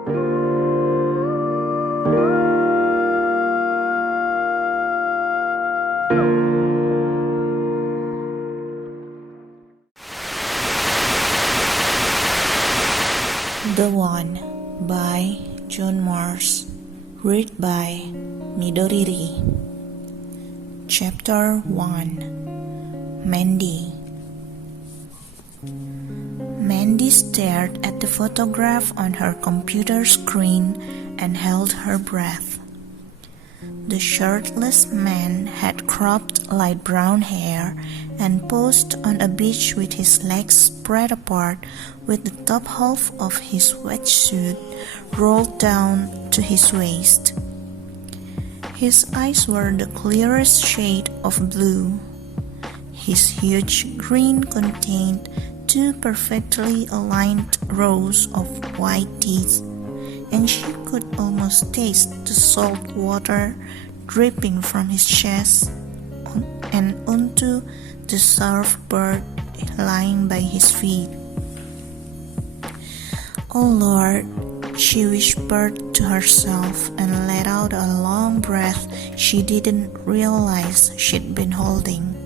The One by John Mars. Read by Midoriri. Chapter 1. Mandy. Mandy stared at the photograph on her computer screen and held her breath. The shirtless man had cropped light brown hair and posed on a beach with his legs spread apart, with the top half of his wetsuit rolled down to his waist. His eyes were the clearest shade of blue. His huge grin contained two perfectly aligned rows of white teeth, and she could almost taste the salt water dripping from his chest and onto the surfboard lying by his feet. "Oh Lord," she whispered to herself and let out a long breath she didn't realize she'd been holding.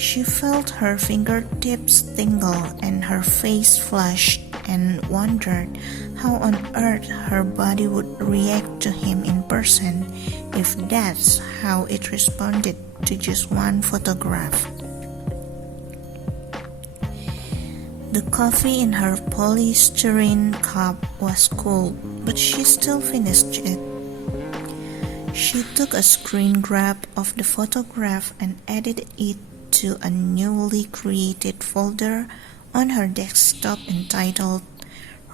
She felt her fingertips tingle and her face flush, and wondered how on earth her body would react to him in person if that's how it responded to just one photograph. The coffee in her polystyrene cup was cold, but she still finished it. She took a screen grab of the photograph and added it to a newly created folder on her desktop entitled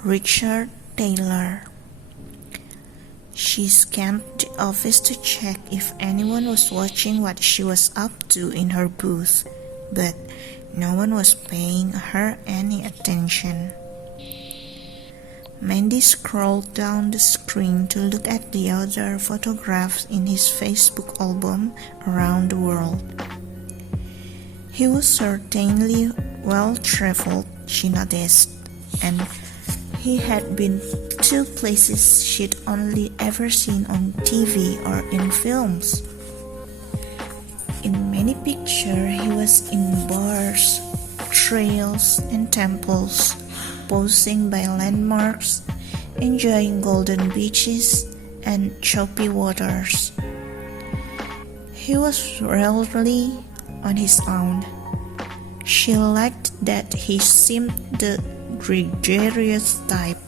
Richard Taylor. She scanned the office to check if anyone was watching what she was up to in her booth, but no one was paying her any attention. Mandy scrolled down the screen to look at the other photographs in his Facebook album around the world. He was certainly well-traveled, she noticed, and he had been to places she'd only ever seen on TV or in films. In many pictures, he was in bars, trails, and temples, posing by landmarks, enjoying golden beaches and choppy waters. He was rarely on his own. She liked that he seemed the gregarious type.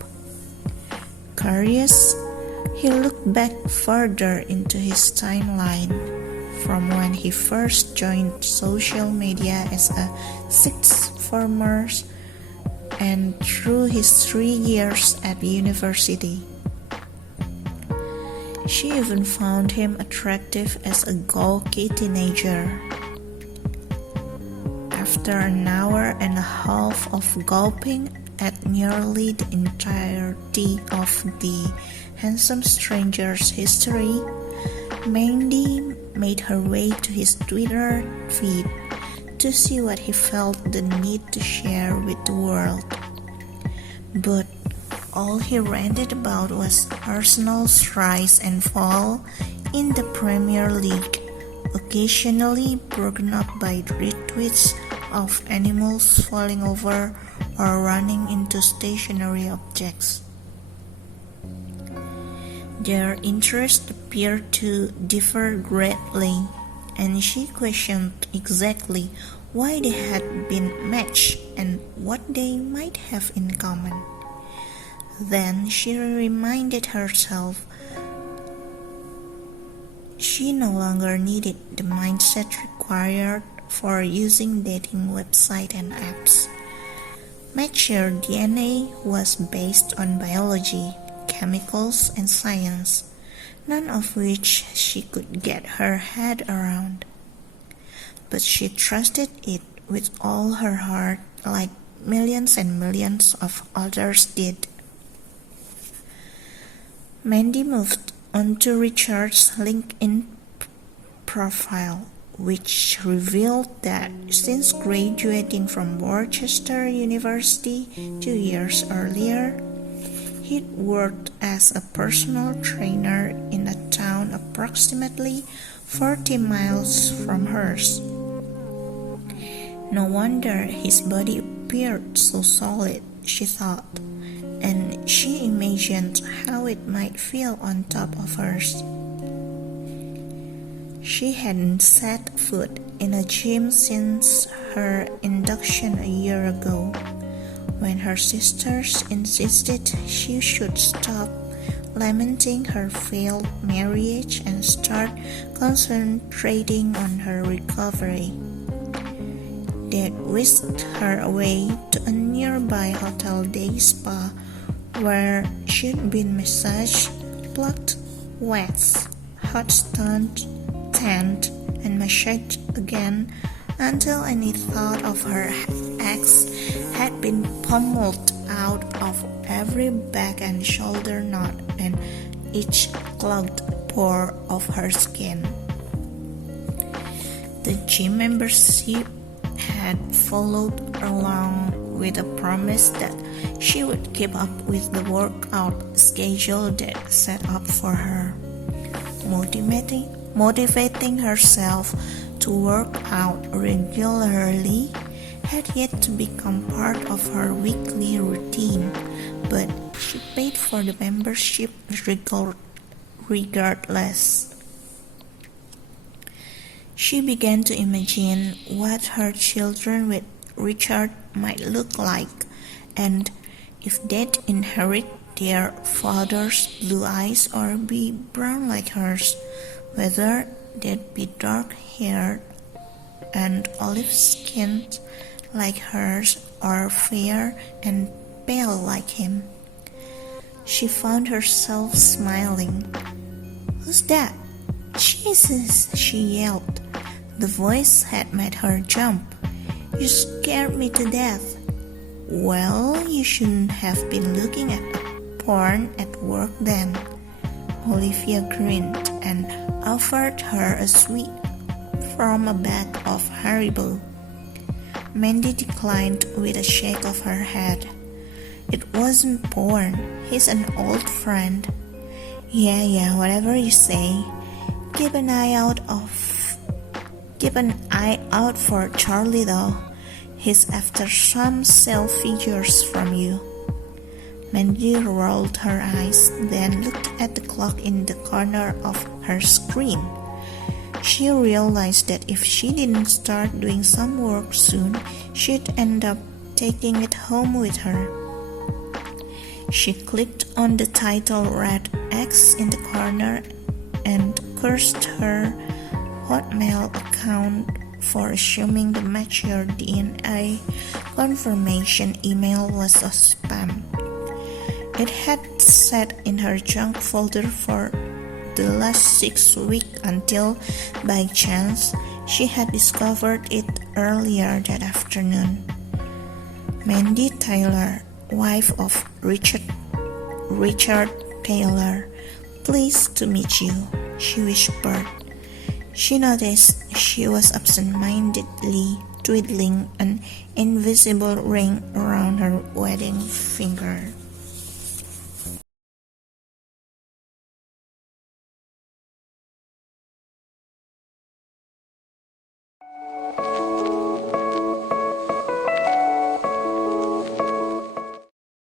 Curious, he looked back further into his timeline, from when he first joined social media as a sixth former and through his 3 years at university. She even found him attractive as a gawky teenager. After an hour and a half of gulping at nearly the entirety of the handsome stranger's history, Mandy made her way to his Twitter feed to see what he felt the need to share with the world. But all he ranted about was Arsenal's rise and fall in the Premier League, occasionally broken up by retweets of animals falling over or running into stationary objects. Their interests appeared to differ greatly, and she questioned exactly why they had been matched and what they might have in common. Then she reminded herself she no longer needed the mindset required for using dating websites and apps. Mature DNA was based on biology, chemicals, and science, none of which she could get her head around. But she trusted it with all her heart, like millions and millions of others did. Mandy moved onto Richard's LinkedIn profile, which revealed that since graduating from Worcester University 2 years earlier, He'd worked as a personal trainer in a town approximately 40 miles from hers. No wonder his body appeared so solid, she thought, and she imagined how it might feel on top of hers. She hadn't set foot in a gym since her induction a year ago, when her sisters insisted she should stop lamenting her failed marriage and start concentrating on her recovery. They'd whisked her away to a nearby hotel day spa where she'd been massaged, plucked, waxed, hot stunned, tanned, and massaged again until any thought of her ex had been pummeled out of every back and shoulder knot and each clogged pore of her skin. The gym membership had followed along with a promise that she would keep up with the workout schedule that set up for her, motivating herself to work out regularly had yet to become part of her weekly routine, but she paid for the membership regardless. She began to imagine what her children with Richard might look like, and if they'd inherit their father's blue eyes or be brown like hers, whether they'd be dark-haired and olive-skinned like hers or fair and pale like him. She found herself smiling. "Who's that?" "Jesus!" she yelled. The voice had made her jump. "You scared me to death." "Well, you shouldn't have been looking at porn at work then." Olivia grinned and offered her a sweet from a bag of Haribo. Mandy declined with a shake of her head. "It wasn't porn. He's an old friend." Yeah, whatever you say. Keep an eye out for Charlie though. He's after some selfie figures from you." Mandy rolled her eyes, then looked at the clock in the corner of her screen. She realized that if she didn't start doing some work soon, she'd end up taking it home with her. She clicked on the title red X in the corner and cursed her Hotmail account for assuming the mature DNA confirmation email was a spam. It had sat in her junk folder for the last 6 weeks until, by chance, she had discovered it earlier that afternoon. Mandy Taylor, wife of Richard Taylor. "Pleased to meet you," she whispered. She noticed she was absent-mindedly twiddling an invisible ring around her wedding finger.